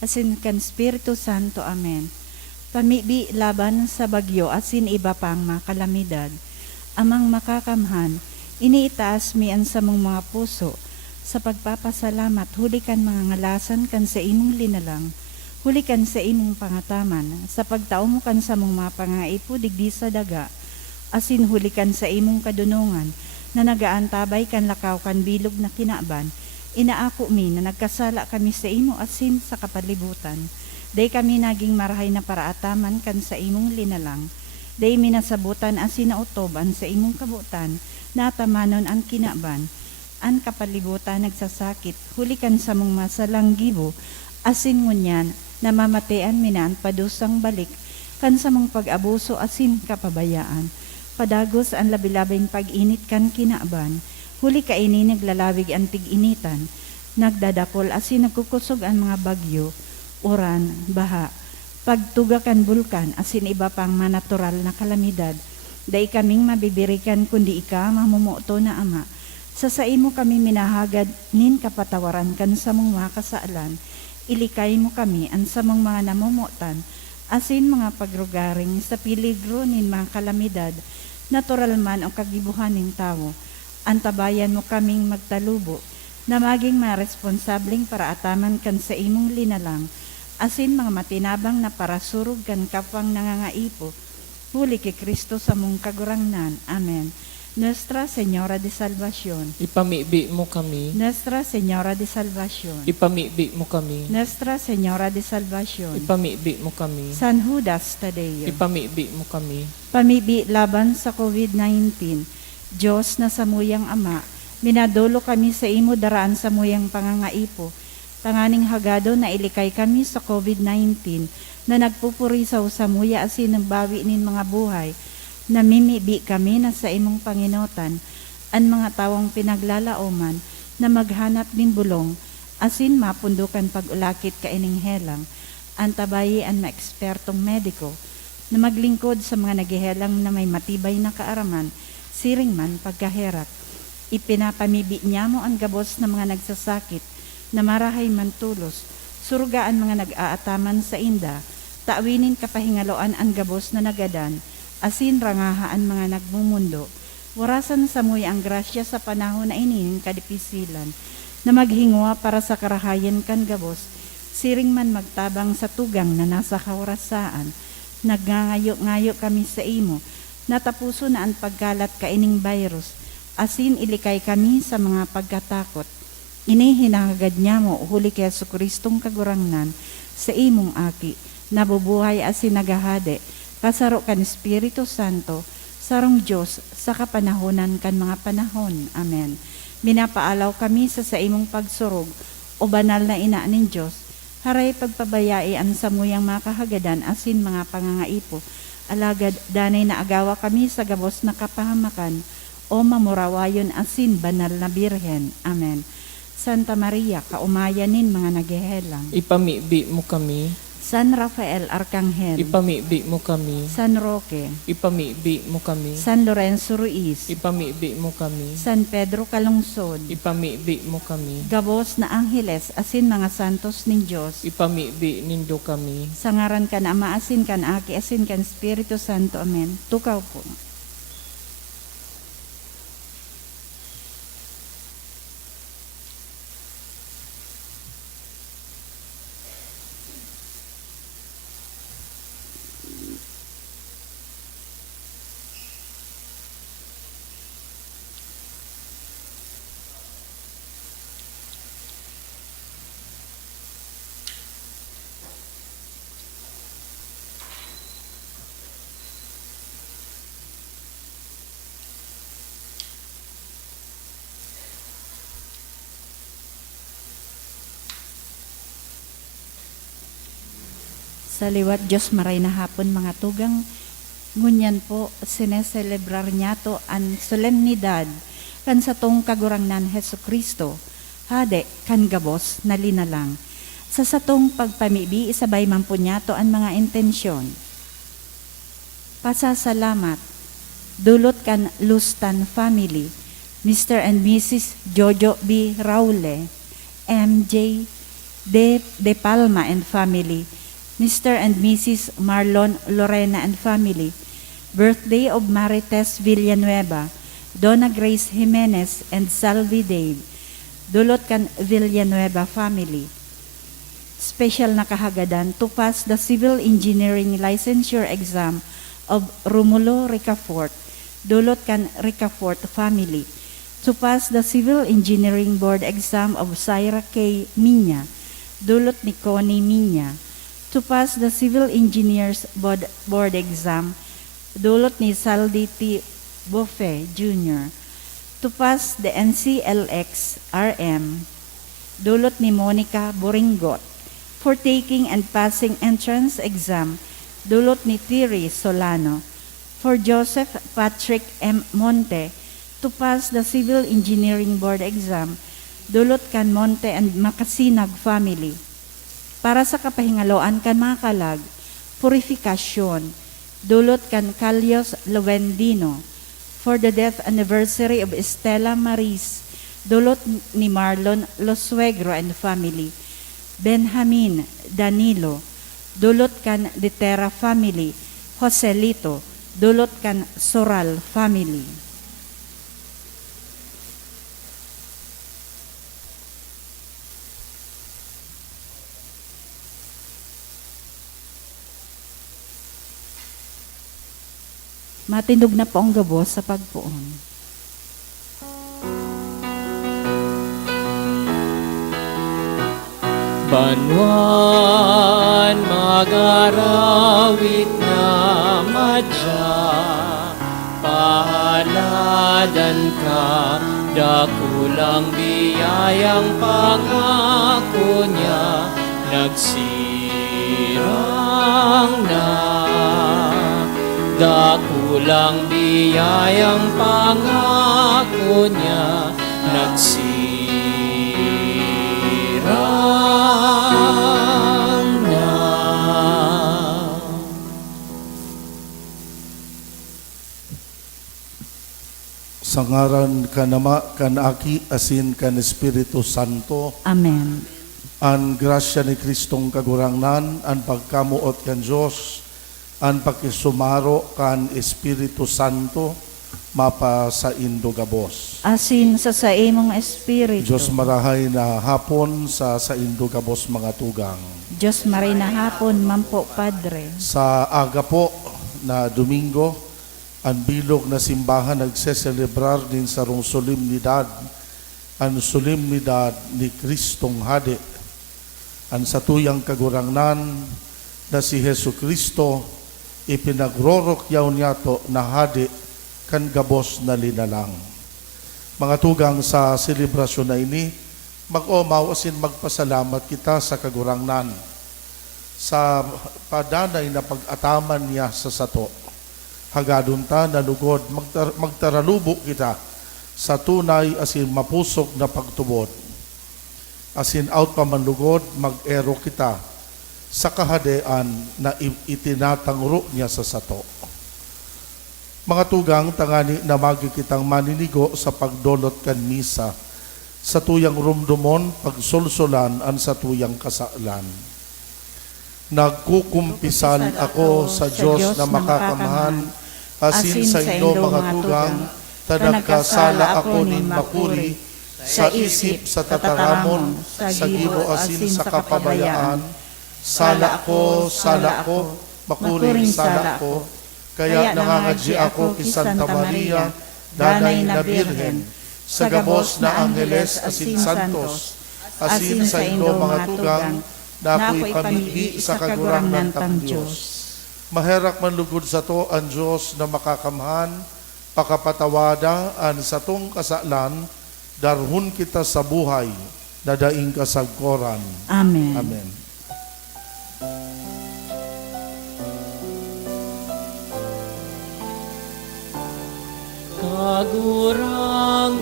asin kan Espiritu Santo. Amen. Pamibi laban sa bagyo asin iba pang makalamidad. Amang makakamhan, iniitaas mian sa mong mga puso, sa pagpapasalamat, hulikan mga ngalasan kan sa imong linalang, hulikan sa imong pangataman, sa pagtao mo kan sa mong mga pangaipo digdi sa daga, asin hulikan sa imong kadunungan, na nagaantabay kan lakaw kan bilog na kinaban, inaako mi na nagkasala kami sa imo asin sa kapalibutan. Day kami naging marahay na paraataman kan sa imong linalang. Day minasabutan asin na utoban sa imong kabutan, natamanon ang kinaban. Ang kapalibutan nagsasakit, hulikan sa mong masalang gibo, asin ngunyan, namamatean minan padusang balik, kan sa mong pag-abuso asin kapabayaan. Padagos ang labilabing pag-init kan kinaban, huli kaini naglalawig ang tig-initan, nagdadapol asin nagkukusog ang mga bagyo, uran, baha, pagtuga kan bulkan asin iba pang manatural na kalamidad. Day kaming mabibirikan kundi ika mamumuto na Ama. Sa imo kami minahagad nin kapatawaran kan sa mong mga kasaalan, ilikay mo kami ang sa mong mga namumutan, asin mga pagrugaring sa piligro nin mga kalamidad, natural man o kagibuhan ng tao. Antabayan mo kaming magtalubo, na maging maresponsabling paraataman kan sa imong linalang, asin mga matinabang na parasurog kan kapwang nangangaipo, huli kay Kristo sa mong kagurangnan. Amen. Nuestra Señora de Salvación, Ipamibi mo kami. Nuestra Señora de Salvación, Ipamibi mo kami. Nuestra Señora de Salvación, Ipamibi mo kami. San Judas Tadeo, Ipamibi mo kami. pamibi laban sa COVID-19. Diyos na samuyang Ama, minadulo kami sa imo daraan sa muyang pangangaipo. Tanganing hagado na ilikay kami sa COVID-19 na nagpupurisaw sa muya asin ng bawi nin mga buhay. Namimibi kami na sa imong Panginotan, ang mga tawang pinaglalaoman na maghanap din bulong, asin mapundukan pag-ulakit kaining helang, antabayi ang maekspertong mediko, na maglingkod sa mga nagihelang na may matibay na kaaraman, siring man pagkaherak. Ipinapamibi niya mo ang gabos na mga nagsasakit, na marahay man tulos, surugaan mga nag-aataman sa inda, taawinin kapahingaloan ang gabos na nagadan, asin rangahaan mga nagmumundo, warasan sa muy ang grasya sa panahon na inin kadipisilan, na maghingwa para sa karahayan kan gabos, siring man magtabang sa tugang na nasa kawarasaan, nagngangayo-ngayo kami sa imo, natapuso na ang pagkalat kaining virus, asin ilikay kami sa mga pagkatakot. Inihinangagad niya mo, huli kay Jesucristong kagurangnan, sa imong aki, nabubuhay asin nagahade, kasaro kan Espiritu Santo, sarong Diyos, sa kapanahonan kan mga panahon. Amen. Minapaalaw kami sa imong pagsurog, o banal na ina nin Diyos, haray pagpabayai ang samuyang makahagadan asin mga pangangaipo, alagad danay na agawa kami sa gabos na kapahamakan, o mamurawayon asin banal na Birhen. Amen. Santa Maria, kaumayanin mga nagihelang. Ipamibi mo kami. San Rafael Arcangel, Ipamibi mo kami. San Roque, Ipamibi mo kami. San Lorenzo Ruiz, Ipamibi mo kami. San Pedro Calungsod, Ipamibi mo kami. gabos na angheles asin mga santos ning Diyos, Ipamibi nindo kami. sa ngaran kan Ama asin kan Aki asin kan Espiritu Santo. Amen. Tukaw po. Sa liwat Diyos maray na hapon mga tugang, ngunyan po sineselebrar niya to ang solemnidad kan sa tong kagurangnan Heso Kristo, hade kan gabos na linalang. Sa satong pagpamibi, isabay man po niya to ang mga intensyon. Pasasalamat, dulot kan Lustan family, Mr. and Mrs. Jojo B. Raule, MJ, De Palma and family, Mr. and Mrs. Marlon Lorena and family, birthday of Marites Villanueva, Donna Grace Jimenez and Salvi Dave, dulot kan Villanueva family. Special na kahagadan to pass the civil engineering licensure exam of Romulo Ricafort, dulot kan Ricafort family. To pass the civil engineering board exam of Syra K. Minya, dulot ni Connie Minya. To pass the civil engineers board exam, dulot ni Saldi T. Bofe Jr. To pass the NCLX RM, dulot ni Monica Boringot. For taking and passing entrance exam, dulot ni Thierry Solano. For Joseph Patrick M. Monte, to pass the civil engineering board exam, dulot kan Monte and Makasinag family. Para sa kapahingaloan kan mga kalag, purifikasyon, dulot kan Calios Lovendino. For the death anniversary of Estela Maris, dulot ni Marlon Losuegro and family. Benjamin Danilo, dulot kan Ditera family. Joselito, dulot kan Soral family. Matindog na po ang gabos sa pagpuon. Banwan magarawit na madya, pahaladan ka, dakulang biyayang pangako niya, nagsirang na. Dakulang biyayang pangako niya, nagsirang na. Sa ngaran kanama, kanaki, asin kan Espiritu Santo, Amen. an grasya ni Kristong kagurangnan, an pagkamuot kan Diyos, an pakisumaro kan Espiritu Santo, mapa sa Indo gabos. Asin sa imong espiritu. Diyos marahay na hapon sa Indo gabos mga tugang. Diyos maray na hapon, mampo Padre. Sa aga po na Domingo, ang bilog na simbahan nagseselebrar din sa rong solemnidad, ang solemnidad ni Kristong Hade, ang satuyang kagurangnan na si Hesu Kristo, ipinagrorokyaw niya to na hade kan gabos na linalang. Mga tugang sa selebrasyon na ini, mag-omaw asin magpasalamat kita sa kagurangnan sa padanay na pag-ataman niya sa sato. Hagadun ta nalugod, magtaralubok kita sa tunay asin mapusok na pagtubod. Asin out pa manlugod, mag-ero kita sa kahadean na itinatangro niya sa sato. Mga tugang, tangani na magi kitang maninigo sa pagdolot kan misa, sa tuyang rumdumon, pagsulsulan, an sa tuyang kasalan. Nagkukumpisan ako sa Diyos na makakamahan, asin sa ino mga tugang, tanagkasala ako nin makuri, sa isip, sa tataramon, sa gibo asin sa kapabayaan, sala ko, makuring sala ko, kaya nangangadji ako kay Santa Maria, Danay na Birhen, sa gabos na Angeles asin Santos, asin sa indo mga tugang, na ako'y pamili sa kagurangnan tang Diyos. Maherak manlugod sa to ang Diyos na makakamhan, pakapatawada an sa tong kasalan, darhun kita sa buhay, na daing kasagkoran. Amen. Amen. Kagurangan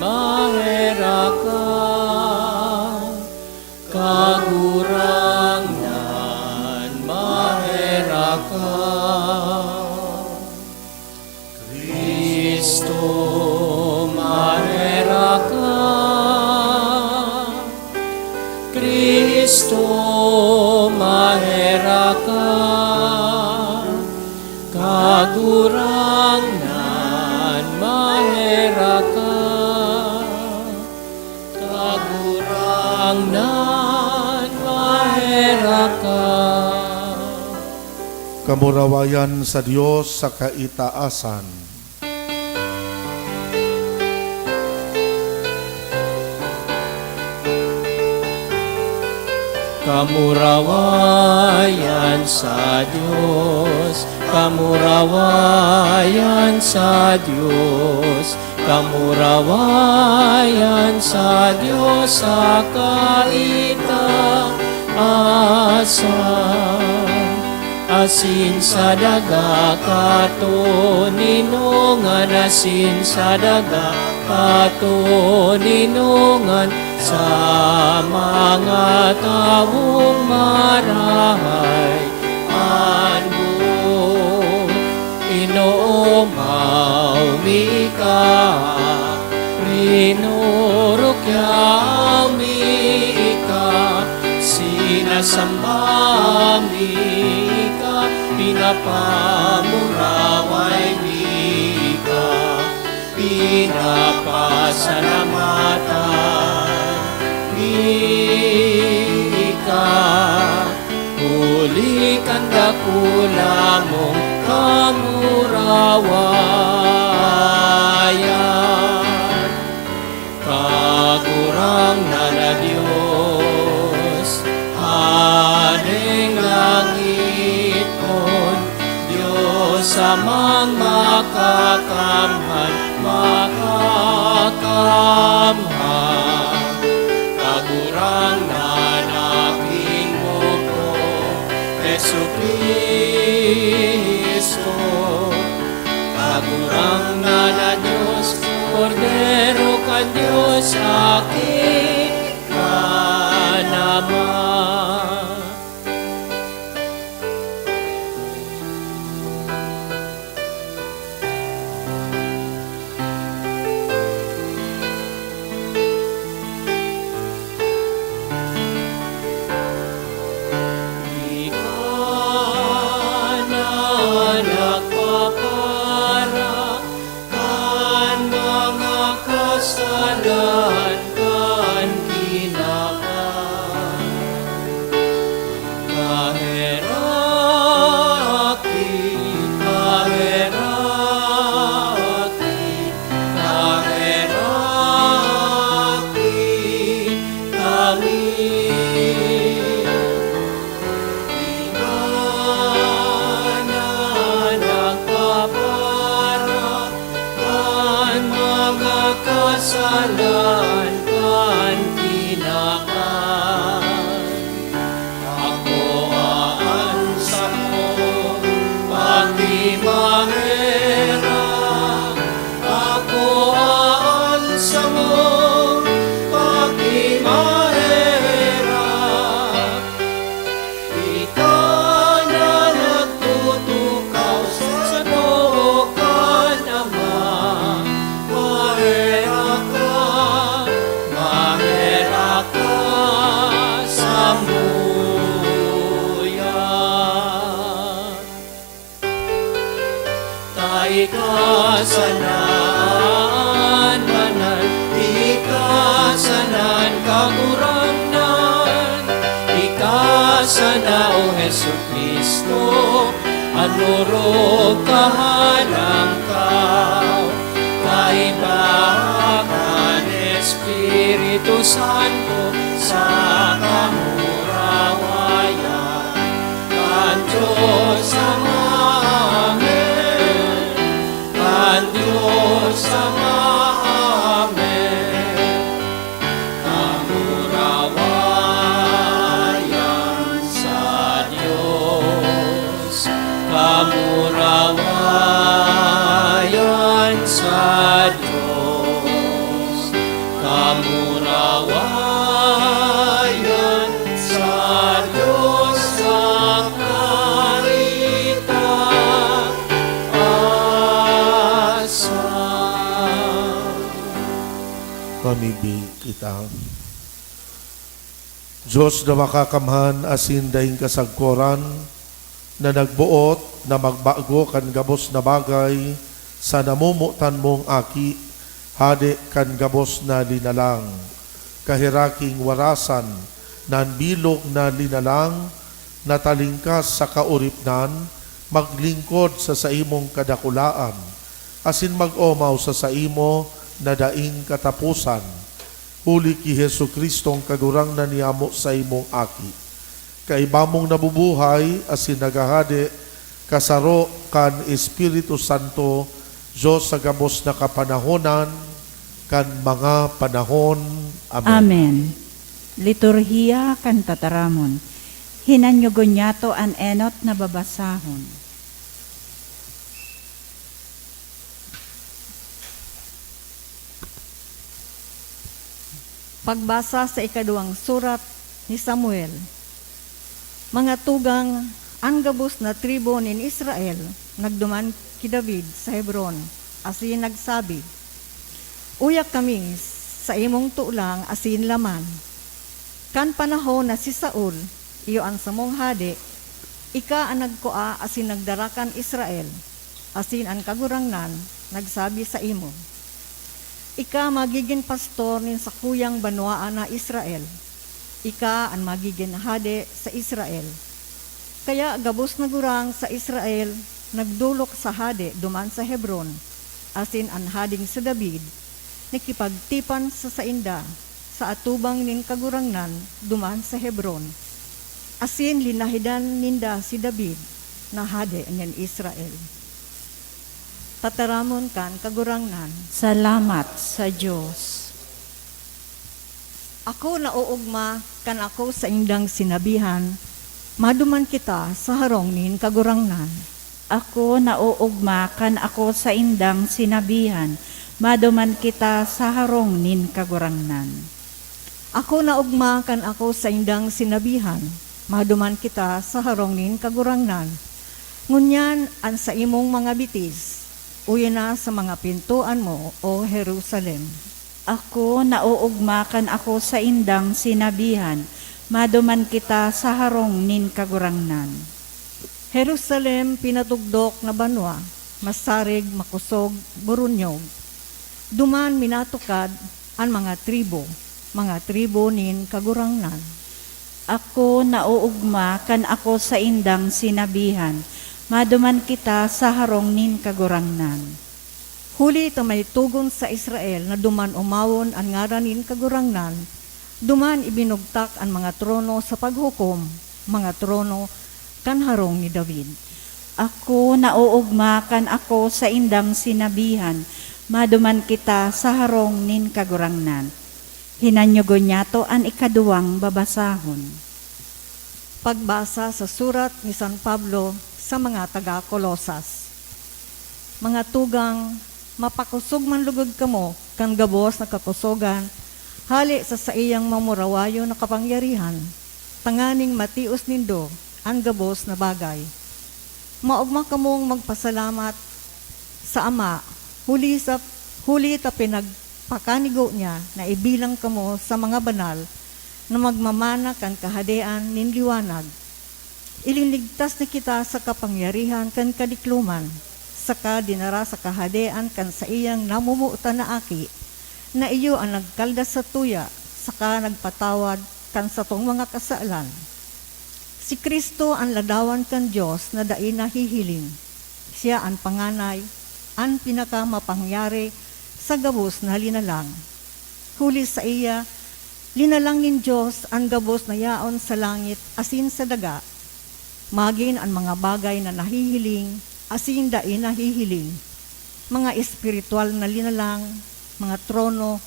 mahera ka, kagurangan mahera ka. Kristo mahera ka, Kristo, mahera ka. Kagurangan, mahera ka. Kagurangan, mahera ka. Kamurawayan sa Diyos sa kaitaasan. Kamurawayan sa Diyos, kamurawayan sa Diyos, kamurawayan sa Diyos sa kaitaasan. Asin sa daga katuninungan, asin sa daga katuninungan, sa mga taong marahay. Anbo, inoomaw mika, rinurukya mika, sinasamba mika, pinapamuraway mika, pinapasalamatan mika. Huli kanda kula mong kamurawayan. Kagurang na Diyos, Hadeng langit kon, Diyos amang makakamhan, makakamhan. Kagurang nanaking mo ko, Yesu Kristo. Kagurang na Diyos, Kordero ka Diyos, aking kanaman. Kasalan kan tinakan, ako aansa mo, pati mahera. Ako aansa mo, pati mahera. Ikaw na nagtutukaw sa noo ka naman. Mahera ka sa muyan. Tay kasanan manan, ikasanan kagurangnan. Ikasana o Jesu Kristo, anurog kahanang kao. Kaibahan Espiritu Santo sa kamurawayan. Kan Diyos Ama, Amen. Kan Diyos Ama, Amen. Kamurawayan sa Diyos, kamurawayan sa Diyos, kamurawayan sa Diyos sa kaitaasan. Pamibig kita. Diyos na makakamhan asin dahing kasagkoran, na nagbuot na magbago kan gabos na bagay sa namumutan mong aki, hade kan gabos na linalang. Kahiraking warasan, nan bilog na linalang, natalingkas sa kauripnan, maglingkod sa saimong kadakulaan, asin mag-omaw sa saimo na daing katapusan. Huli ki Hesu Kristong kagurang na niyamo sa imong aki. Kaiba mong nabubuhay asin nagahade, kasaro kan Espiritu Santo, Diyos sa gabos na kapanahonan, kan mga panahon. Amen. Amen. Liturhiya kan tataramon. Hinanyugon niyato an enot na babasahon. Pagbasa sa ikaduhang surat ni Samuel. Mga tugang anggabos na tribo nin Israel, nagduman ki David sa Hebron, asin nagsabi, uyak kami sa imong tulang asin laman. Kan panahon na si Saul, iyo ang samong hade, ika ang nagkoa asin nagdarakan Israel, asin ang kagurangnan, nagsabi sa imo, ika magiging pastor nin sa kuyang banwaan na Israel. Ika ang magiging hade sa Israel. Kaya gabos na gurang sa Israel, nagdulok sa hade duman sa Hebron, asin ang hading sa David, nakipagtipan sa sainda, sa atubang nin kagurangnan duman sa Hebron. Asin linahidan ninda si David na hade nin Israel. Tataramon kan kagurangnan. Salamat sa Diyos. Ako nauugma kan ako sa indang sinabihan, maduman kita sa harong nin kagurangnan. Ako nauugma kan ako sa indang sinabihan, maduman kita sa harong nin kagurangnan. Ako naugma kan ako sa indang sinabihan, maduman kita sa harong nin kagurangnan. Ngunyan an sa imong mga bitis, uwi na sa mga pintuan mo, O Jerusalem. Ako nauugmakan ako sa indang sinabihan, maduman kita sa harong nin kagurangnan. Jerusalem pinatugdok na banwa, masarig, makusog, burunyog. Duman minatukad ang mga tribo nin kagurangnan. Ako nauugmakan ako sa indang sinabihan, maduman kita sa harong nin kagurangnan. Huli ito may tugon sa Israel na duman umawon ang ngaranin kagurangnan, duman ibinugtak ang mga trono sa paghukom, mga trono kanharong ni David. Ako nauugmakan ako sa indang sinabihan, maduman kita sa harong nin kagurangnan. Hinanyugon niyato an ikaduwang babasahon. Pagbasa sa surat ni San Pablo sa mga taga-Kolosas. Mga tugang, mapakusog man lugod kamo, kan gabos na kakusogan, hali sa iyang mamurawayo na kapangyarihan, tanganing matios nindo ang gabos na bagay. Maugma kamong magpasalamat sa Ama, huli ta pinagpakanigo niya na ibilang kamo sa mga banal na magmamana kan kahadean nin liwanag. Ilinligtas ni kita sa kapangyarihan kan kadikluman, saka dinara sa kahadean kan sa iyang namumuta na aki, na iyo ang nagkaldas sa tuya, saka nagpatawad kan sa tong mga kasaalan. Si Kristo ang ladawan kan Diyos na dai nahihiling. Siya ang panganay, ang pinakamapangyari sa gabos na linalang. Huli sa iya, linalang nin Diyos ang gabos na yaon sa langit asin sa daga, magin ang mga bagay na nahihiling, asin dai nahihiling, mga espiritual na linalang, mga trono,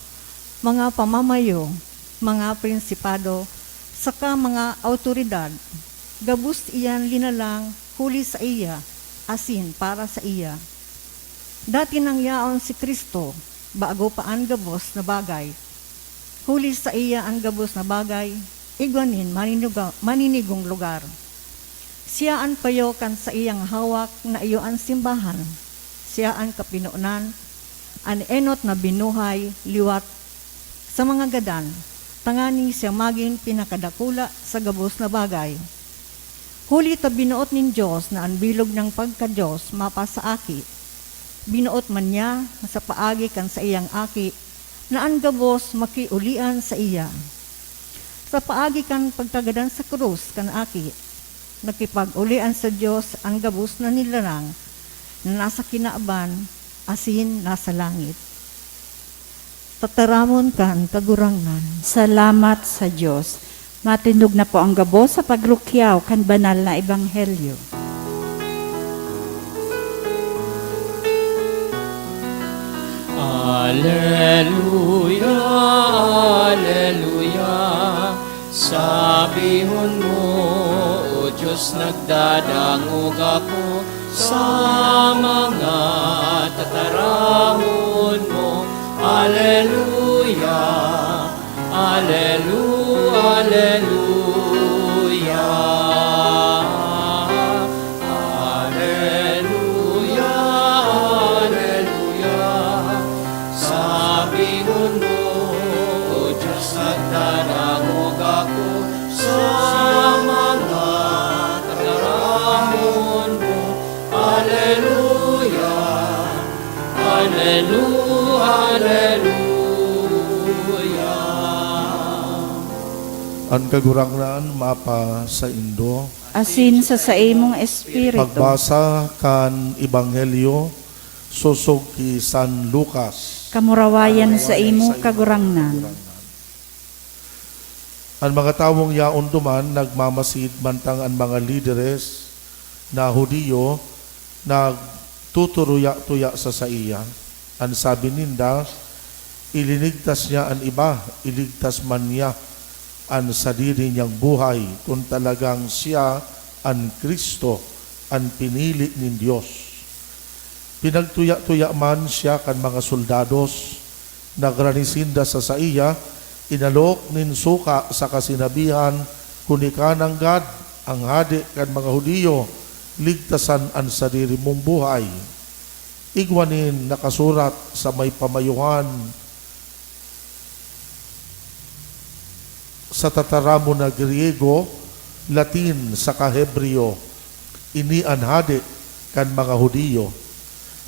mga pamamayo, mga prinsipado, saka mga autoridad. Gabus iyan linalang, huli sa iya, asin para sa iya. Dati nang yaon si Kristo, bago pa ang gabos na bagay. Huli sa iya ang gabos na bagay, igwanin maninigong lugar. Siya ang payokan sa iyang hawak na iyo ang simbahan. Siya ang kapinunan, ang enot na binuhay, liwat sa mga gadan, tangani siya maging pinakadakula sa gabos na bagay. Huli ta binuot nin Diyos na ang bilog ng pagka-Diyos mapa sa aki. Binuot man niya na sa paagi kan sa iyang aki, na ang gabos makiulian sa iya. Sa paagi kan pagkagadan sa krus kan aki, nakipag-ulian sa Diyos ang gabos na nilarang na nasa kinaaban, asin nasa langit. Tataramon kan kagurangan. Salamat sa Diyos. Matindog na po ang gabo sa pagrukyaw kan banal na ebanghelyo. Alleluia, Alleluia. Sabihon mo, O Diyos, nagdadangog ako sa mga tataramon mo. Alleluia, Alleluia, Alleluia. Alleluia, Alleluia. Sabihon mo, O Diyos, nagdadangog ako sa mga tataramon mo. Alleluia, Alleluia, Alleluia. Ang kagurangan mapa sa Indo, Asin sa saimong espiritu. pagbasa kan Ebanghelyo susog ki San Lucas. Kamurawayan sa imo kagurangnan. Ang mga tawong yaon duman nagmamasid mantang ang mga lideres na Hudiyo nagtuturuya-tuya sa saiya. Ang sabi ninda, ilinigtas niya ang iba, iligtas man niya ang sarili niyang buhay kung talagang siya ang Kristo, ang pinili ng Diyos. Pinagtuya-tuya man siya kan mga soldados, nagranisinda sa saiya, inalok nin suka sa kasinabihan, kunikan ng God, ang hadi kan mga Hudiyo, ligtasan ang sarili mong buhay. Igwanin nakasurat sa may pamayuhan sa tataramo na Griego, Latin sa Kahebreo, ini ang hadi kan mga Hudiyo.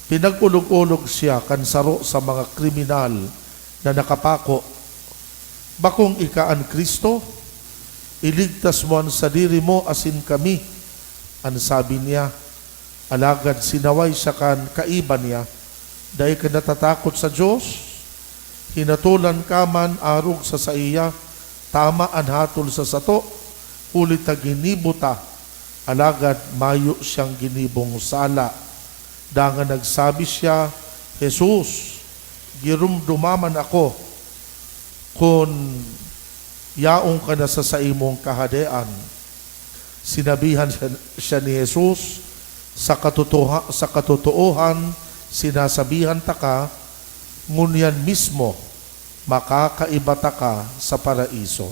Pinagulog-ulog siya kan saro sa mga kriminal na nakapako. Bakong ika ang Kristo, iligtas mo ang sarili mo asin kami. Ang sabi niya, alagad sinaway siya kan kaiban niya, dahil ka natatakot sa Diyos, hinatulan ka man arog sa saiya, tama ang hatol sa sato, ulit na ginibuta, alagad mayo siyang ginibong sala. Dangan nagsabi siya, Jesus, girumdumaman ako, kung yaong ka na sa saimong kahadean. Sinabihan siya ni Jesus, sa katotoohan, sinasabihan ta ka, ngunyan mismo, makakaibata ka sa paraiso.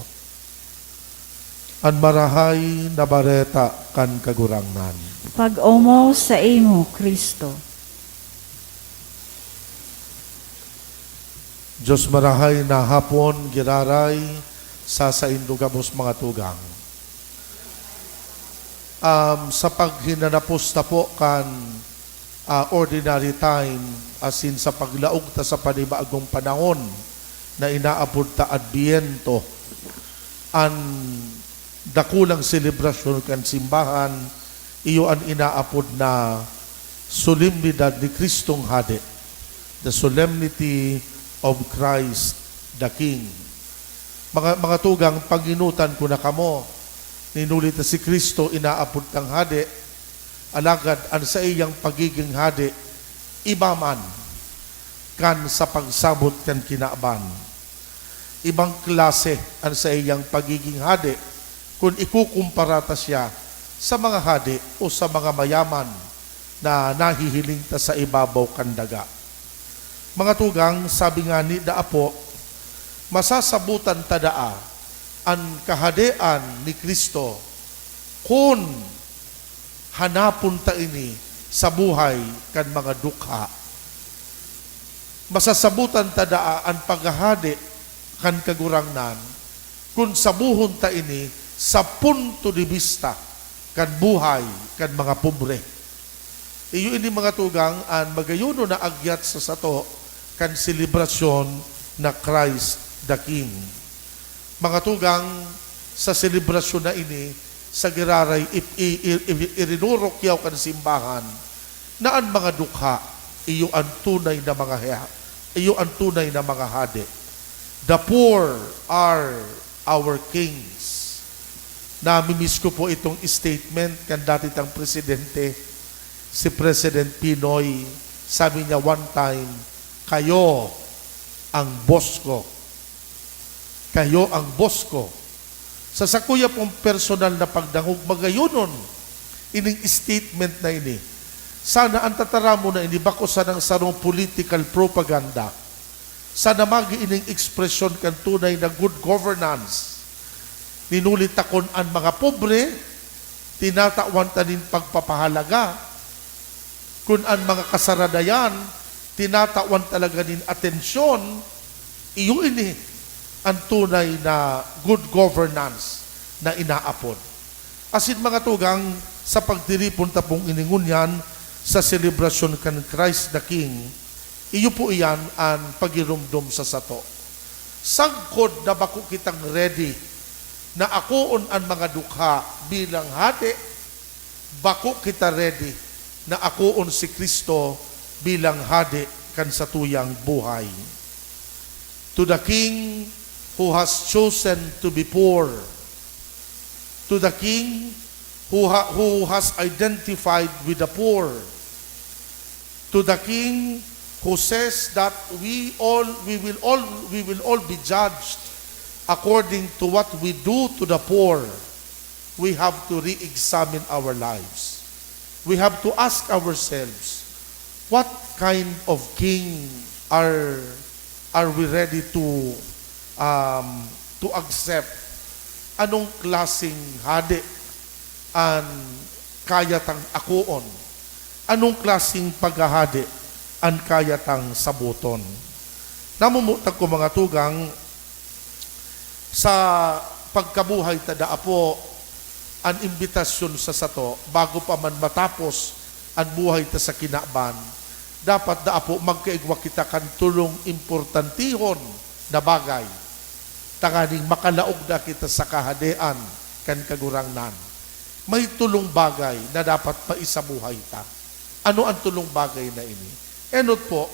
Ang marahay na bareta kan kagurangnan. Pag-omo sa imo, Kristo. Diyos marahay na hapon, giraray, sa indugamos mga tugang. Sa paghinanapos na po kan ordinary time, asin sa paglaog ta sa panibagong panahon, na inaabot ta Adbiento, ang dakulang selebrasyon kan simbahan, iyo ang inaapod na solemnidad ni Kristong Hade, the solemnity of Christ the King. Mga tugang, paginutan ko na kamo, ninulit na si Kristo inaapod ng Hade, alagad ang sa iyang pagiging Hade, iba man kan sa pagsabot kan kinaaban. Ibang klase ang sa iyang pagiging Hade kung ikukumparata siya sa mga hadi o sa mga mayaman na nahihiling ta sa ibabaw kandaga. Mga tugang, sabi nga ni Daapo, masasabutan tadaa ang kahadean ni Kristo kung hanapon ta ini sa buhay kan mga dukha. Masasabutan tadaa ang paghahade kan kagurangnan kung sabuhon ta ini sa punto de vista kan buhay kan mga pobre. Iyo ini mga tugang an magayuno na agyat sa sato kan selebrasyon na Christ the King. Mga tugang sa selebrasyon na ini sa giraray irinurok yaw kan simbahan na ang mga dukha iyo ang tunay na mga iyo ang tunay na mga hade. The poor are our kings. Namimiss ko po itong statement kan dati tang presidente, si President Pinoy. Sabi niya one time, kayo ang boss ko. Kayo ang boss ko. Sa sakuya pong personal na pagdangog, magayunon ining statement na ini. Sana ang tatara mo na ini, bako sa ng sarong political propaganda. Sana magi ining ekspresyon kan tunay na good governance. Ninulit takon ang mga pobre, tinatawan tanin pagpapahalaga. Kung ang mga kasaradayan, tinatawan talaga nin atensyon, iyo ini ang tunay na good governance na inaapod. Asin mga tugang, sa pagdiripon tapong iningun yan sa selebrasyon kan Christ the King, iyo po iyan ang pagirumdum sa sato. Sagkod na bako kitang ready na akoon ang mga dukha bilang hati, bako kita ready na akoon si Kristo bilang hadi kan sa tuyang buhay. To the King who has chosen to be poor, to the King who has identified with the poor, to the King who says that we will all be judged according to what we do to the poor. We have to re-examine our lives. We have to ask ourselves, what kind of king are we ready to accept? Anong klaseng hadi ang kayatang akoon? Anong klaseng paghahadi ang kayatang sabuton? Namumutag ko mga tugang, sa pagkabuhay tada po, ang imbitasyon sa sato, bago pa man matapos ang buhay ta sa kinaban, dapat da po magkaigwa kita kan tulong importantihon na bagay. Tanganing makalaog na kita sa kahadean kan kagurangnan. May tulong bagay na dapat maisabuhay ta. Ano ang tulong bagay na ini? Enot po,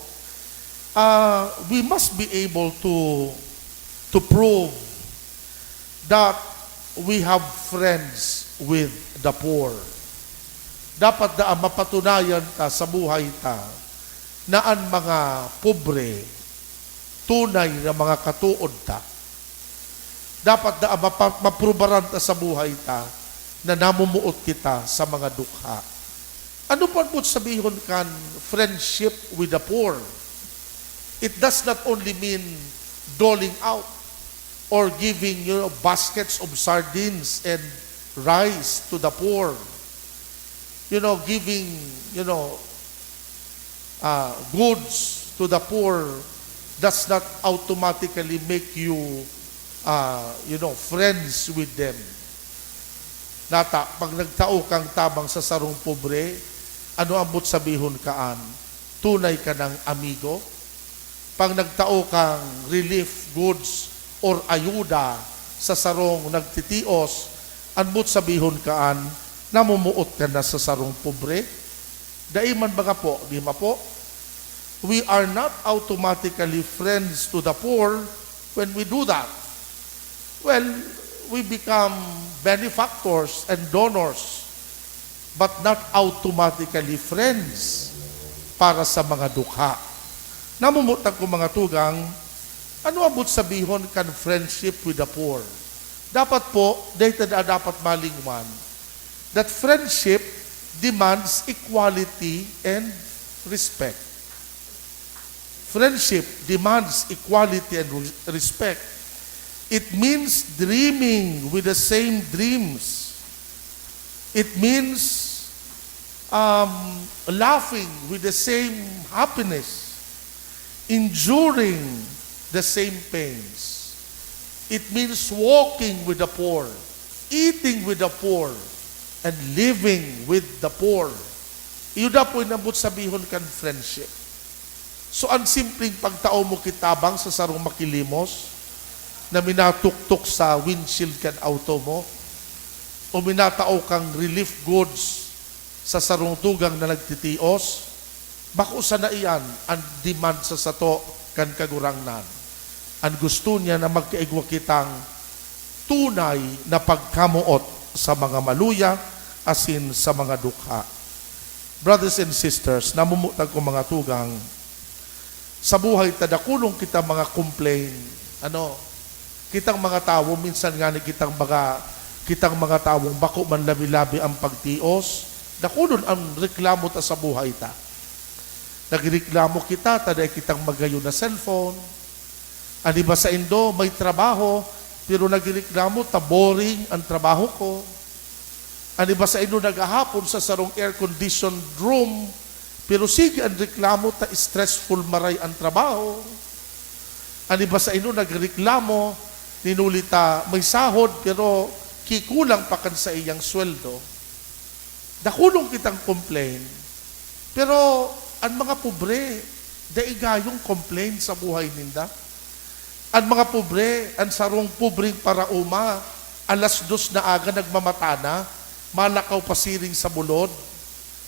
we must be able to prove that we have friends with the poor. Dapat na mapatunayan ta sa buhay ta na ang mga pobre, tunay na mga katuod ta. Dapat na maprubaran ta sa buhay ta na namumuot kita sa mga dukha. Ano pa po sabihin kan friendship with the poor? It does not only mean doling out or giving baskets of sardines and rice to the poor. Giving goods to the poor does not automatically make you friends with them. Nata, pag nagtao kang tabang sa sarong pobre, ano ambot sabihon kaan? Tunay ka ng amigo? Pag nagtao kang relief goods or ayuda sa sarong nagtitios, anbot sabihon kaan, namumuot ka na sa sarong pobre? Daiman baga po, di ma po? We are not automatically friends to the poor when we do that. Well, we become benefactors and donors, but not automatically friends para sa mga dukha. Namumutag ko mga tugang, ano abot sabihon kan friendship with the poor? Dapat po, dapat malingwan, that friendship demands equality and respect. Friendship demands equality and respect. It means dreaming with the same dreams. It means laughing with the same happiness, enduring the same pains. It means walking with the poor, eating with the poor, and living with the poor. Iyon na po inabot sabihon kan friendship. So ang simpleng pagtao mo kitabang sa sarong makilimos, na minatuktok sa windshield kan auto mo, o minatao kang relief goods sa sarong tugang na nagtitios, bako sa na iyan ang demand sa sato kan kagurangnan. Ang gusto niya na magkaigwa kitang tunay na pagkamuot sa mga maluya, asin sa mga dukha. Brothers and sisters, namumutag ko mga tugang, sa buhay tadakulong kita mga complain, kitang mga tao, minsan nga ni kitang mga tawong bako man labi-labi ang pagtios, dakulon ang reklamo ta sa buhay ta. Nagreklamo kita, taday kitang magayon na cellphone. Ani ba sa Indo, may trabaho, pero nagreklamo, ta boring ang trabaho ko. Ani ba sa Indo, nagahapon sa sarong air-conditioned room, pero sige ang reklamo, ta stressful maray ang trabaho. Ani ba sa Indo, nagreklamo, ninulita, may sahod, pero kikulang pa kan sa iyang sweldo. Dakulong kitang complain, pero ang mga pobre, daigayong complain sa buhay ninda. Ang mga pobre, ang sarong pobreng parauma, 2:00 na aga nagmamata na, malakaw pasiring sa bulod,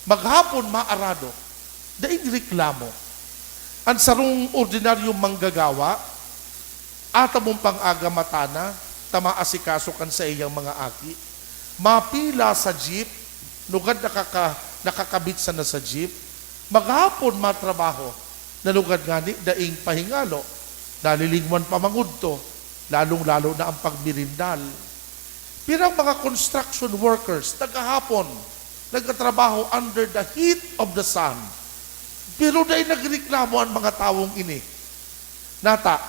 maghapon maarado, daig reklamo. Ang sarong ordinaryong manggagawa, atamong pang-aga matana, tamaasikaso kan sa iyang mga aki, mapila sa jeep, nugad nakakabit sa na sa jeep, maghapon matrabaho, nalugad ngani daing pahingalo, nalilingwan pamangudto, lalong-lalo na ang pagmirindal. Pirang mga construction workers, nagahapon, nagkatrabaho under the heat of the sun, pero dahil nagreklamo ang mga tawong ini. Nata,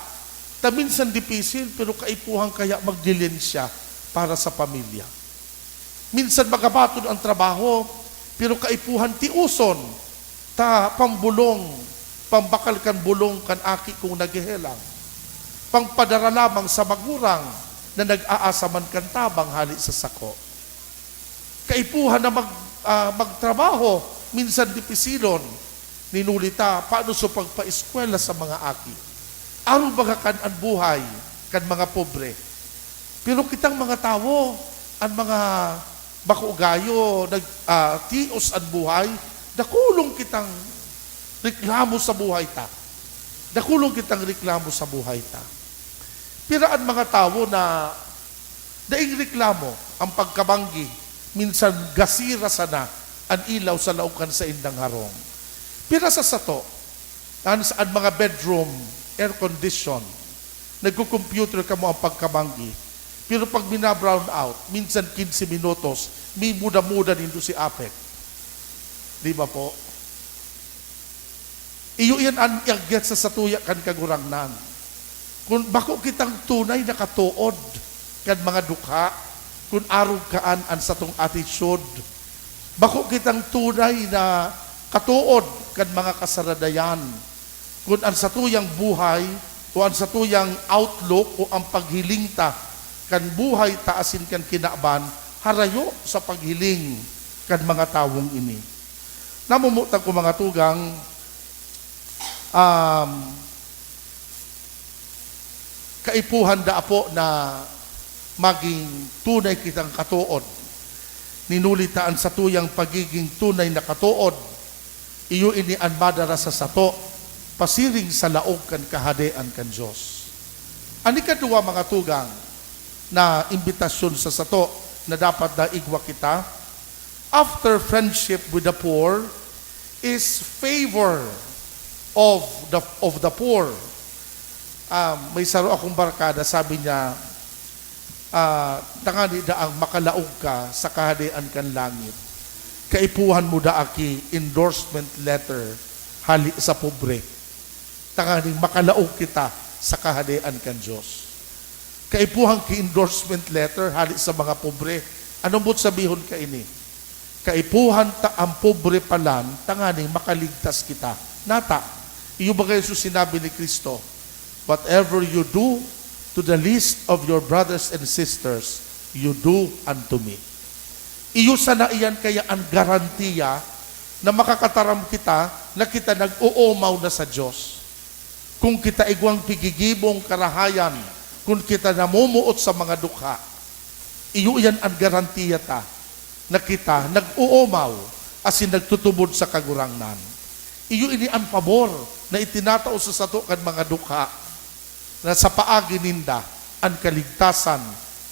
minsan dipisil, pero kaipuhan kaya magdilensya para sa pamilya. Minsan magabatod ang trabaho, pero kaipuhan tiuson, ta pambulong, pambakal kan bulong kan aki kung naghihelang. Pangpadara lamang sa magurang na nag-aasaman kan tabang hali sa sako. Kaipuhan na magtrabaho, minsan dipisilon, ninulita, paano sa pagpa-eskwela sa mga aki. Araw baga kan ang buhay, kan mga pobre. Pero kitang mga tao, ang mga bakugayo, tios ang buhay, dakulong kitang reklamo sa buhay ta. Dakulong kitang reklamo sa buhay ta. Pero ang mga tao na daing reklamo, ang pagkabanggi, minsan gasira sana ang ilaw sa laukan sa indang harong. Pero sa sato, ang mga bedroom, air condition, nagko-computer ka mo ang pagkabanggi, pero pag mina-brown out, minsan 15 minutos, may muda-muda nindo si Apek. Di ba po? Iyo yan ang iagyat sa satuya kan kagurangnan. Kung bako kitang tunay na katuod kan mga dukha, kung arog kaan ang satong attitude, bako kitang tunay na katuod kan mga kasaradayan, kung ang satuyang buhay o ang satuyang outlook o ang paghiling ta kan buhay taasin kan kinaban, harayo sa paghiling kan mga tawong ini. Namumutang ko mga tugang, kaipuhan da po na maging tunay kitang katuod. Ninulitaan sa tuyang pagiging tunay na katuod, iyo ini ang madara sa sato, pasiring sa laog kan kahadean kan Diyos. Ani kadua mga tugang, na imbitasyon sa sato na dapat na igwa kita, after friendship with the poor is favor of the poor. May saro akong barkada, sabi niya, tangani daang makalaog ka sa kahadian kan langit. Kaipuhan mo daaki endorsement letter hali sa pobre. Tangani makalaog kita sa kahadian kan Diyos. Kaipuhan ki endorsement letter hali sa mga pobre. Anong mo't sabihon ka ini? Kaipuhan ta ang pobre palan, tangani makaligtas kita. Nata, iyo ba kayo sinabi ni Kristo, whatever you do to the least of your brothers and sisters, you do unto me. Iyo sana iyan kaya ang garantiya na makakataram kita na kita nag-uumaw na sa Diyos. Kung kita igwang pigigibong karahayan, kung kita namumuot sa mga dukha, iyo iyan ang garantiya ta na kita nag-uumaw asin nagtutubod sa kagurangnan. Iyo ini ang pabor na itinatao sa sato kan mga dukha na sa paagi ninda ang kaligtasan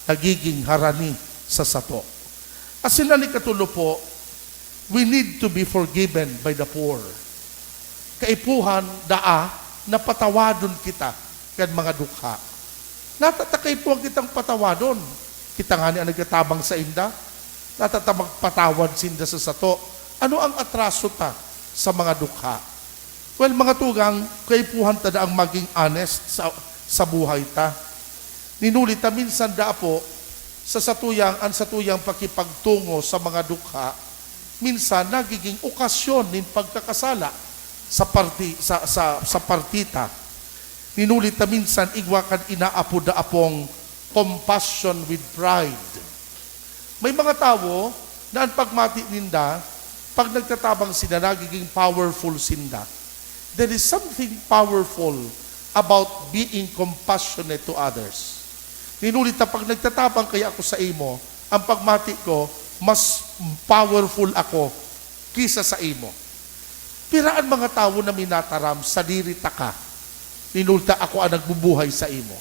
nagiging harani sa sato. Asin na ni katulo po, we need to be forgiven by the poor. Kaipuhan daa na patawadon kita kan mga dukha. Natatakay po ang kitang patawadon. Kita nga ni ang nagkatabang sa inda, natatamag patawad sinda sa sato. Ano ang atraso ta sa mga dukha? Well, mga tugang, kaipuhan ta da ang maging honest sa buhay ta. Ninulit ta minsan da po, sa satuyang pakipagtungo sa mga dukha, minsan nagiging okasyon nin pagkakasala sa partita. Ninulit na minsan igwakan inaapo da apong compassion with pride. May mga tao na ang pagmati ninda, pag nagtatabang sila, nagiging powerful sinda. There is something powerful about being compassionate to others. Ninulit na pag nagtatabang kaya ako sa imo, ang pagmati ko, mas powerful ako kisa sa imo. Piraan mga tao na minataram, sadirita ka. Ninulta ako ang nagbubuhay sa imo.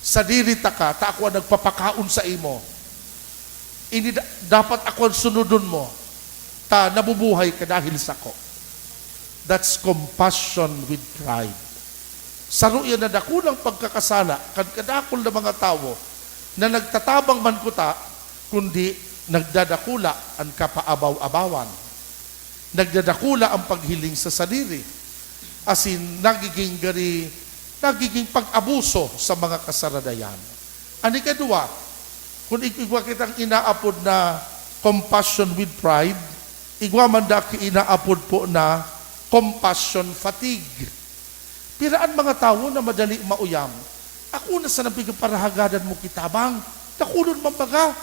Sadirita ka, ta ako ang nagpapakaon sa imo. Dapat ako ang sunudon mo, ta nabubuhay ka dahil sa ko. That's compassion with pride. Saro yan na dakulang pagkakasala, kadakol na mga tao, na nagtatabang man kuta, kundi nagdadakula ang kapaabaw-abawan. Nagdadakula ang paghiling sa sarili. Asin, nagiging pag-abuso sa mga kasaradayan. Ani kadua, kung igwa kitang inaapod na compassion with pride, igwa man da inaapod po na compassion fatigue. Piraan mga tao na madali mauyam. Ako na sa nabigparahagadan mo kitabang, takulon mambaga.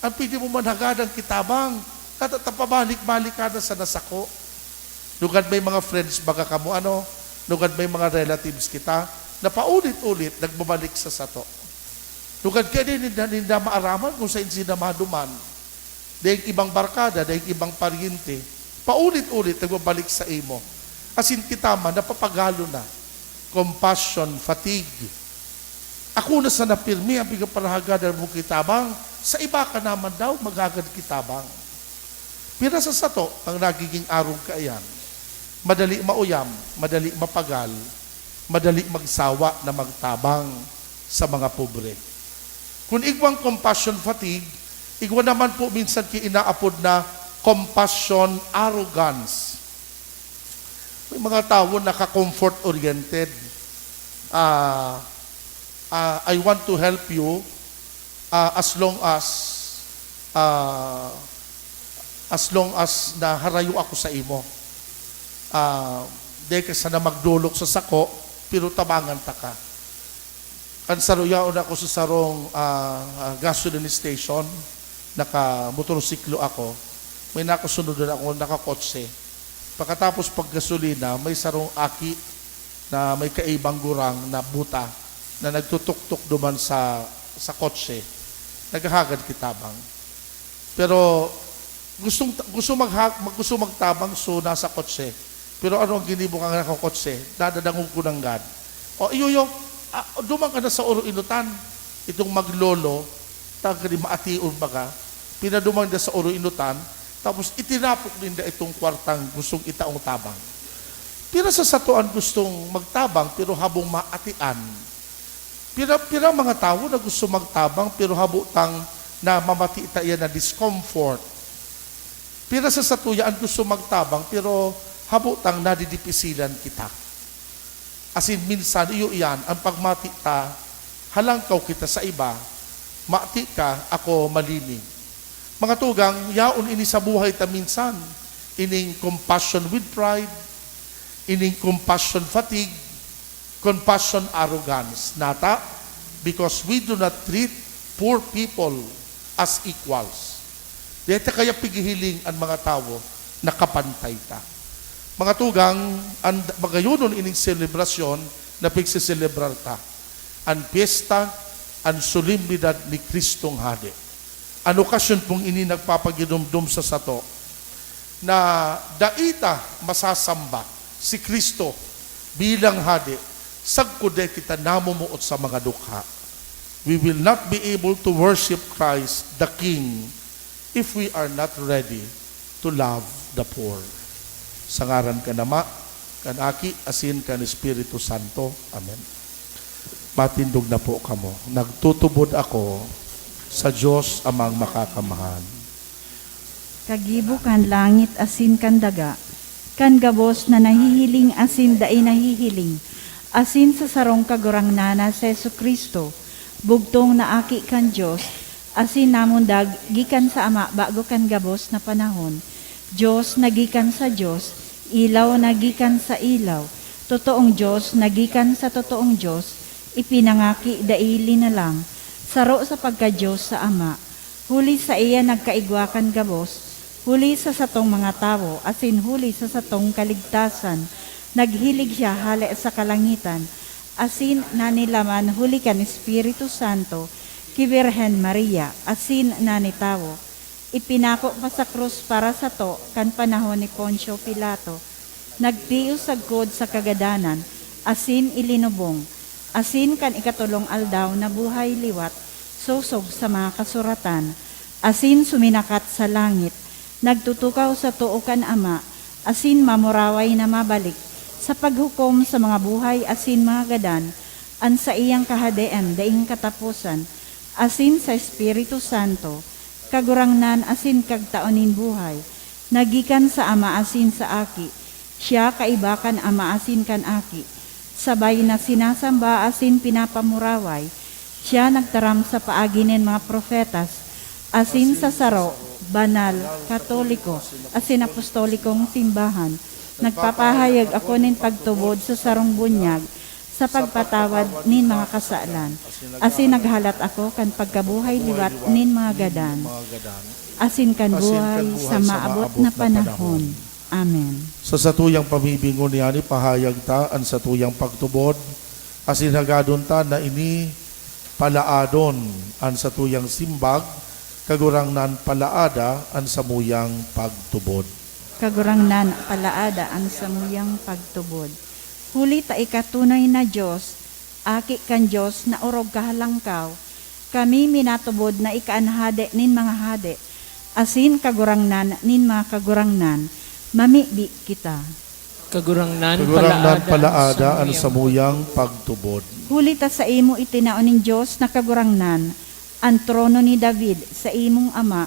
Ang pili mo manhagadan kitabang, tatatapabalik-balik ka na sa nasako. Lugad may mga friends baga kamo lugad may mga relatives kita, na paulit-ulit nagbabalik sa sato. Lugad kaya din ninda maaraman kung sa insina maduman. Dahil ibang barkada, dahil ibang paryente, paulit-ulit nagbabalik sa imo. Asin kita man, napapagalo na. Compassion, fatigue. Ako na sa napirmi, ang bigapalahagadan mo kitabang, sa iba ka naman daw, magagad kitabang. Pira sa sato, ang nagiging arong kaayan. Madali mauyam, madali mapagal, madali magsawa na magtabang sa mga pobre. Kung igwang compassion fatigue, igwa naman po minsan inaapod na compassion arrogance. May mga tao naka-comfort-oriented. I want to help you as long as na harayo ako sa imo. Di kasi na magdulok sa sako, pero tabangan ta ka. Kansaruyaon ako sa sarong gasoline station, naka-motorsiklo ako, may nakasunod na ako, nakakotse. Pagkatapos paggasolina, may sarong aki na may kaibang gurang na buta na nagtutok-tok duman sa kotse. Naghahagad kitabang. Pero gusto magtabang so nasa kotse. Pero ano ang ginibong ang nakakotse? Dadadangog ko ng gad. O iyo, duman ka na sa oro inutan. Itong maglolo, tagali maation baga, pinadumang na sa oro inutan, tapos itinapok ninda itong kwartang gustong itaong tabang. Pira sa satuan gustong magtabang pero habong maatian. Pira mga tao na gusto magtabang pero habutang na mamati itayan na discomfort. Pira sa satuyaan gusto magtabang pero habutang nadidipisilan kita. Asin minsan iyo iyan, ang pagmati ta, halangkaw kita sa iba, mati ka, ako malinig. Mga tugang, yaon ini sa buhay ta minsan, ining compassion with pride, ining compassion fatigue, compassion arrogance. Nata, because we do not treat poor people as equals. Dito kaya pigihiling ang mga tao na kapantay ta. Mga tugang, ang magayunon ining selebrasyon na pagsiselebrar ta. Ang piyesta, ang solemnidad ni Kristong Hade. Ang okasyon pong ini nagpapaginumdum sa sato na daita masasamba si Kristo bilang Hade, sagkude kita namumuot sa mga dukha. We will not be able to worship Christ, the King, if we are not ready to love the poor. Sa ngaran ka nama, kan aki, asin kan Espiritu Santo. Amen. Matindog na po kamo. Nagtutubod ako sa Diyos amang makakamahan. Kagibo kan langit asin kan daga, kan gabos na nahihiling asin dai nahihiling, asin sa sarong kagurang nana sa Yesu Kristo, bugtong na aki kan Diyos, asin namundag gikan sa ama bago kan gabos na panahon, Diyos nagikan sa Diyos, ilaw nagikan sa ilaw, totoong Diyos nagikan sa totoong Diyos, ipinangaki daili na lang, saro sa pagka-Diyos sa ama, huli sa iya nagkaigwakan gabos, huli sa satong mga tao, asin huli sa satong kaligtasan, naghilig siya hali sa kalangitan, asin nanilaman huli kan Espiritu Santo, ki Birhen Maria, asin nanitawo, ipinako pa sa krus para sa to, kan panahon ni Poncio Pilato, nagtiyo sagkod sa kagadanan, asin ilinubong, asin kan ikatulong aldaw na buhay liwat, susog sa mga kasuratan, asin suminakat sa langit, nagtutukaw sa tuo kan ama, asin mamuraway na mabalik, sa paghukom sa mga buhay asin mga gadan, an sa iyang kahadean daing katapusan, asin sa Espiritu Santo, kagurangnan asin kagtaonin buhay, nagikan sa ama asin sa aki, siya kaibakan ama asin kan aki, sabay na sinasamba asin pinapamuraway, siya nagtaram sa paaginin mga profetas, asin sa saro, banal, katoliko, asin apostolikong simbahan, nagpapahayag ako nin pagtubod sa sarong bunyag, sa pagpatawad nin mga kasalan, asin naghalat ako kan pagkabuhay liwat nin mga gadan, asin kan buhay sa maabot na panahon. Amen. Sa satuyang pamibingon niya ni pahayag ta ang satuyang pagtubod, asin hagadon ta na ini palaadon ang satuyang simbag, kagurangnan palaada ang samuyang pagtubod. Kagurangnan palaada ang samuyang pagtubod. Huli ta ikatunay na Diyos, aki kan Diyos na urog kahalangkaw, kami minatubod na ikaanhade nin mga hade, asin kagurangnan nin mga kagurangnan, mamibi kita. Kagurangnan Palaada ang samuyang pagtubod. Huli ta sa imo itinao nin Diyos na kagurangnan, ang trono ni David sa imong ama,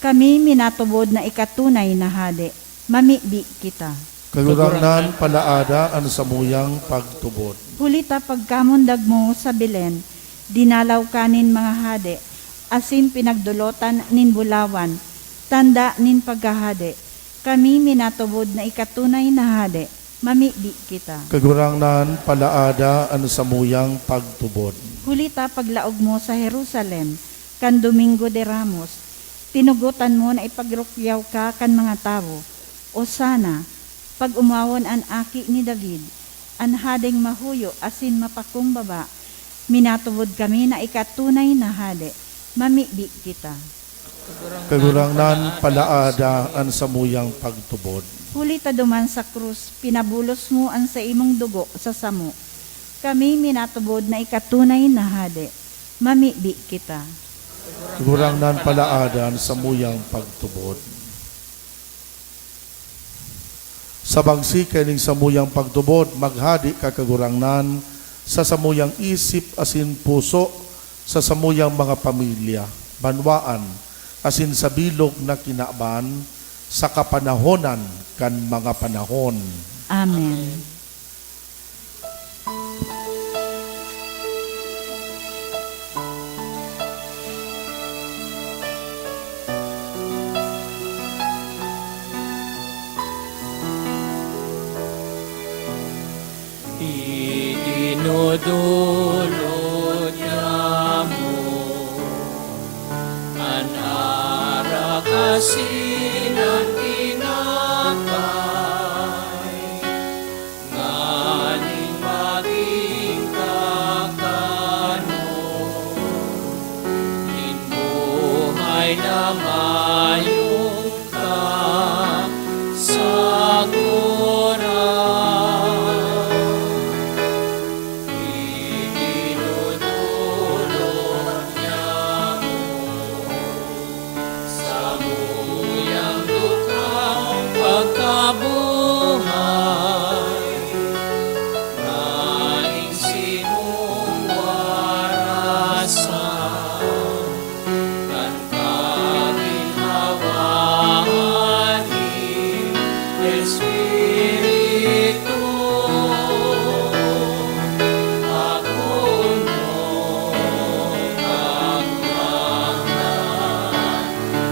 kami minatubod na ikatunay na hade, mamibi kita. Kagurangnan palaada ang samuyang pagtubod. Huli ta pagkamundag mo sa Belen, dinalaw kanin mga hade, asin pinagdulotan nin bulawan, tanda nin pagkahade, kami minatubod na ikatunay na hade, mamibi kita. Kagurangnan palaada ang samuyang pagtubod. Huli ta paglaog mo sa Jerusalem, kan Domingo de Ramos, tinugutan mo na ipagrukyaw ka kan mga tao, o sana, pag umawon an aki ni David, an hadeng mahuyo asin mapakumbaba, minatubod kami na ikatunay na hade, mamibi kita. Kagurangnan palaada ang samuyang pagtubod. Huli ta duman sa krus, pinabulos mo ang sa imong dugo sa samo, kami minatubod na ikatunay na hade, mamibi kita. Kagurangnan palaada ang samuyang pagtubod. Sa bagsi kaning samuyang pagtubod, maghadi ka kagurangnan sa samuyang isip asin puso, sa samuyang mga pamilya, banwaan, asin sa bilog na kinaban, sa kapanahonan kan mga panahon. Amen. Inudulot niya asinang tinapay, nganing maging kakano, buhay na mayong kasaguran. Idinudulot niya sa muyang dukhang pagkabuhay, nganing sinungwarasan, kan kaginhawaan ni Espiritu.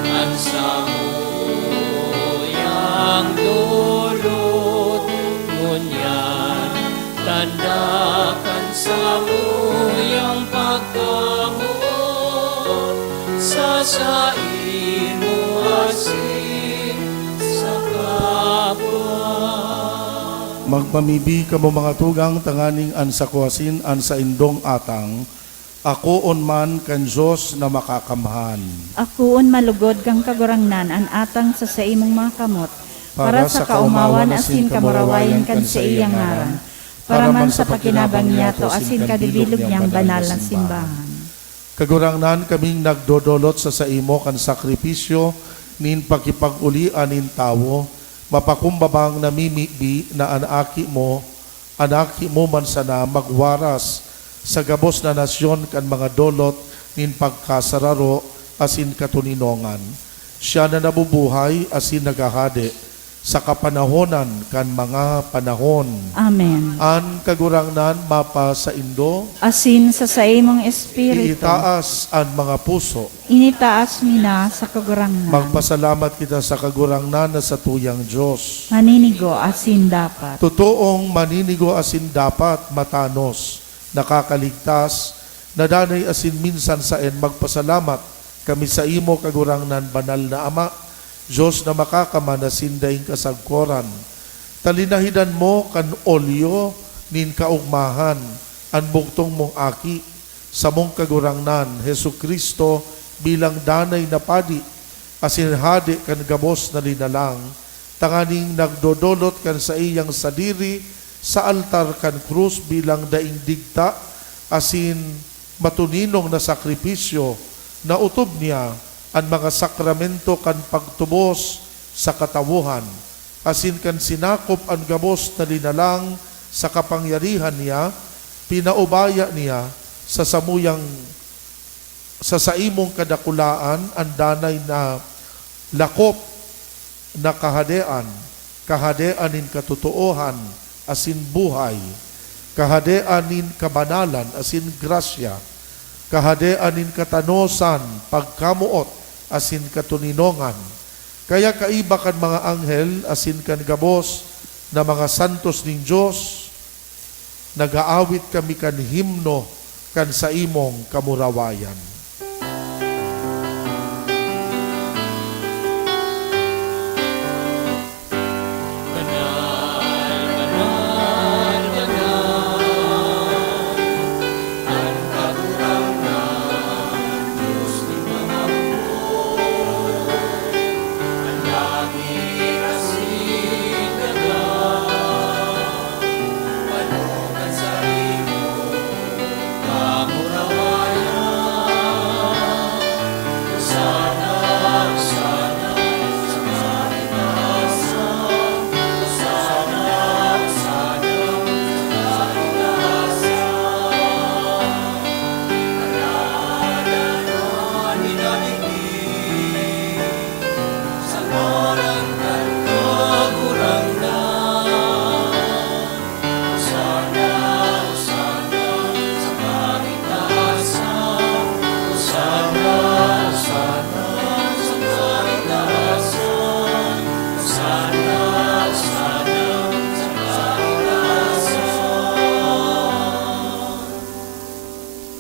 At sa muyang dulot ngunyan, tandakan sa muyang pagkamuot, sasain mo asin sa kapwa. Magpamibi kamo mga tugang tanganing an sa kuwasin an sa indong atang, ako on man kan Diyos na makakamhan. Akuon malugod kang kagurangnan an atang sa imong mga kamot, para sa kaumawan asin kamurawayan kan sa iyang ngaran, para man sa pakinabang niya to asin kadibilog niyang banal na simbahan. Kagurangnan kaming nagdodolot sa imo kan sakripisyo nin pakipag-ulian nin tawo, mapakumbabang namimibi na anaki mo man sana magwaras sa gabos na nasyon kan mga dolot nin pagkasararo asin katuninongan. Siya na nabubuhay asin nagahade sa kapanahonan kan mga panahon. Amen. An kagurangnan mapa sa indo, Asin sa imong espiritu, itaas an mga puso. initaas mina sa kagurangnan. Magpasalamat kita sa kagurangnan na sa tuyang Diyos. Maninigo asin dapat. Totoong maninigo asin dapat matanos, nakakaligtas, nadanay asin minsan saen magpasalamat kami sa imo kagurangnan banal na Ama, Diyos na makakaman na sindaing kasagkoran. Talinahidan mo kan olyo nin kaugmahan, an bugtong mong aki, sa mong kagurangnan, Hesu Kristo, bilang danay na padi, asin hadi kan gabos na linalang, tanganing nagdodolot kan sa iyang sadiri, sa altar kan krus bilang daing digta, asin matuninong na sakripisyo, na utob niya ang mga sakramento kan pagtubos sa katawuhan, asin kan sinakop ang gabos na linalang sa kapangyarihan niya, pinaubaya niya sa samuyang sa saimong kadakulaan ang danay na lakop na kahadeanin katutuohan asin buhay, kahadeanin kabanalan asin grasya, kahadeanin katanosan pagkamuot asin katuninongan. Kaya kaiba kan mga anghel asin kan gabos na mga santos ning Diyos, nagaawit kami kan himno kan sa imong kamurawayan.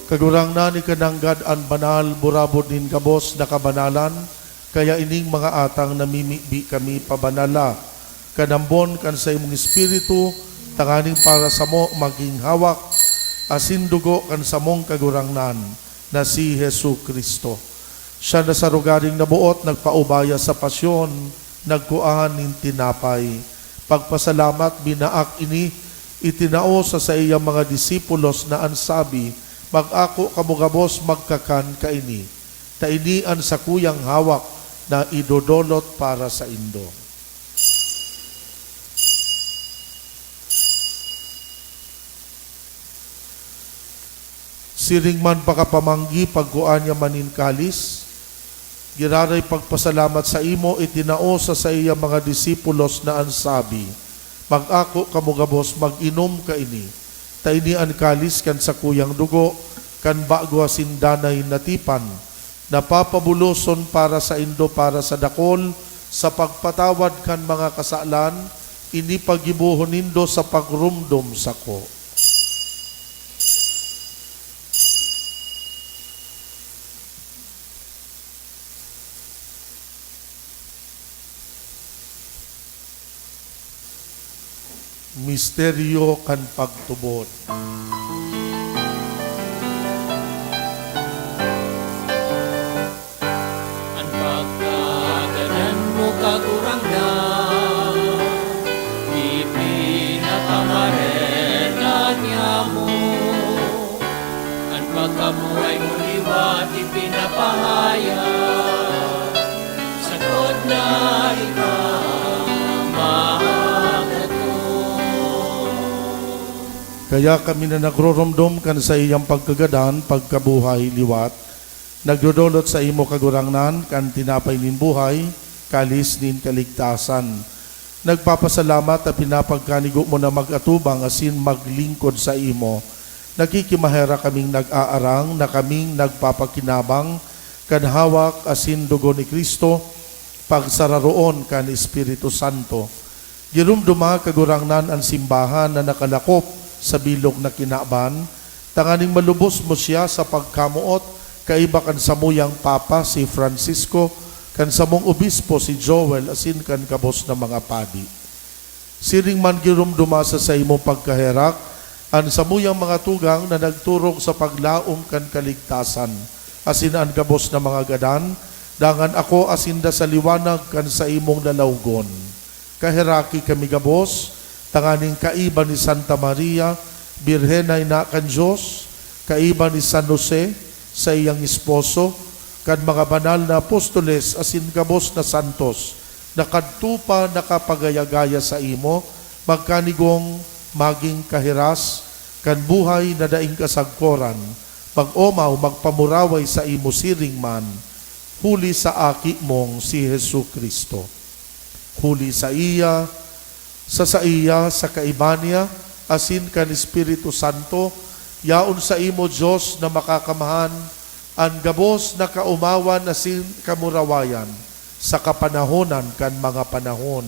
Kagurang na ni kananggad ang banal burabod nin kabos na kabanalan, Kaya ining mga atang namimibi kami pabanala, kanambon kan sa imong espiritu, tanganing para sa mo maging hawak, asin dugo kan sa mong kagurangnan, na si Hesu Kristo. Siya na sa rugaring nabuot, nagpaubaya sa pasyon, nagkuan nin tinapay. Pagpasalamat, binaak ini, itinao sa iyang mga disipulos na ansabi, mag-ako kamugabos magkakan kaini. Tainian sa kuyang hawak na idodolot para sa indo. Siring man pakapamanggi pagkuan niya manin kalis, giraray pagpasalamat sa imo, itinao sa iyang mga disipulos na ansabi, mag-ako kamugabos mag-inom kaini. Tainian kalis kan sa kuyang dugo, kan bago asindanay natipan, napapabuloson para sa indo para sa dakol, sa pagpatawad kan mga kasalan, ini pagibuhon nindo sa pagrumdom sa ko. Misteryo kan pagtubod. Ang pagkaganan mo kagurangnan, ipinakamarena niya mo. Ang pagkabuhay mo liwat, ipinapahayag, sa tod na ikaw Kaya kami na nagroromdom kan sa iyang pagkagadan, pagkabuhay, liwat, nagdodolot sa imo kagurangnan, kan tinapay nin buhay, kalis nin kaligtasan. Nagpapasalamat at pinapagkanigo mo na mag-atubang asin maglingkod sa imo. Nakikimahera kaming nag-aarang na kaming nagpapakinabang, kan hawak asin dugo ni Kristo, pagsararoon kan Espiritu Santo. Girumduma kagurangnan ang simbahan na nakalakop sa bilog na kinaban, tanganing malubos mo siya sa pagkamuot, kaiba kan samuyang Papa si Francisco, kan samong obispo si Joel, asin kan kabos na mga padi. Siring man girumduma sa imong pagkaherak, ang samuyang mga tugang na nagturong sa paglaom kan kaligtasan, asin ang kabos na mga gadan, dangan ako asinda sa liwanag kan sa imong lalawgon. Kaheraki kami gabos, tanganing kaiba ni Santa Maria, Birhenay na kan Diyos, kaiba ni San Jose sa iyang esposo, kan mga banal na apostoles asin kabos na santos, nakadtupa nakapagayagaya sa imo, magkanigong maging kahiras, kan buhay na daing kasagkoran, mag-omaw magpamuraway sa imo siring man, huli sa aki mong si Hesu Kristo. Huli sa iya, sa kaiba niya, asin kan Espiritu Santo, yaon sa imo Diyos na makakamahan, ang gabos na kaumawan asin kamurawayan, sa kapanahonan kan mga panahon.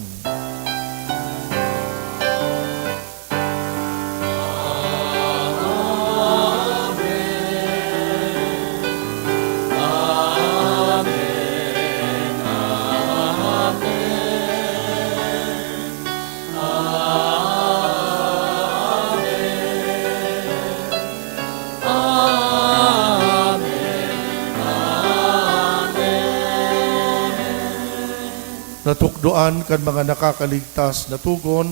Natukdoan kan mga nakakaligtas na tugon,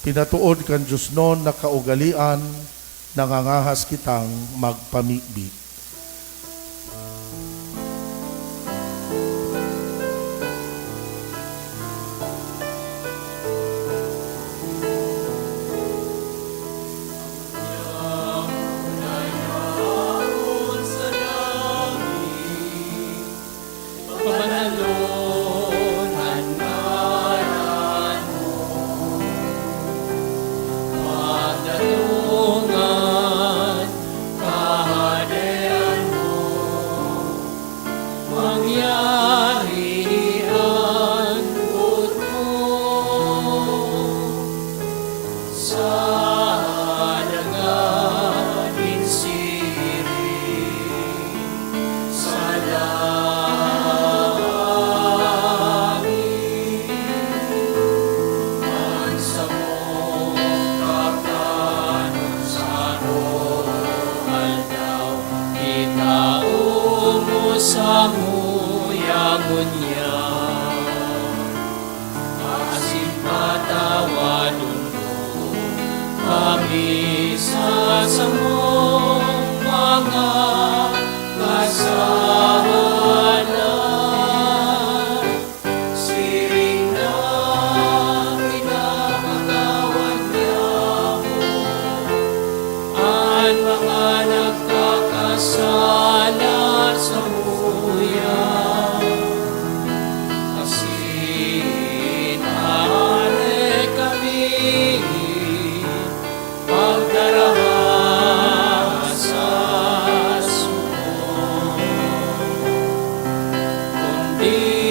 pinatuod kan Diyos noon na kaugalian, nangangahas kitang magpamibi. Pagdatungan, kahade unya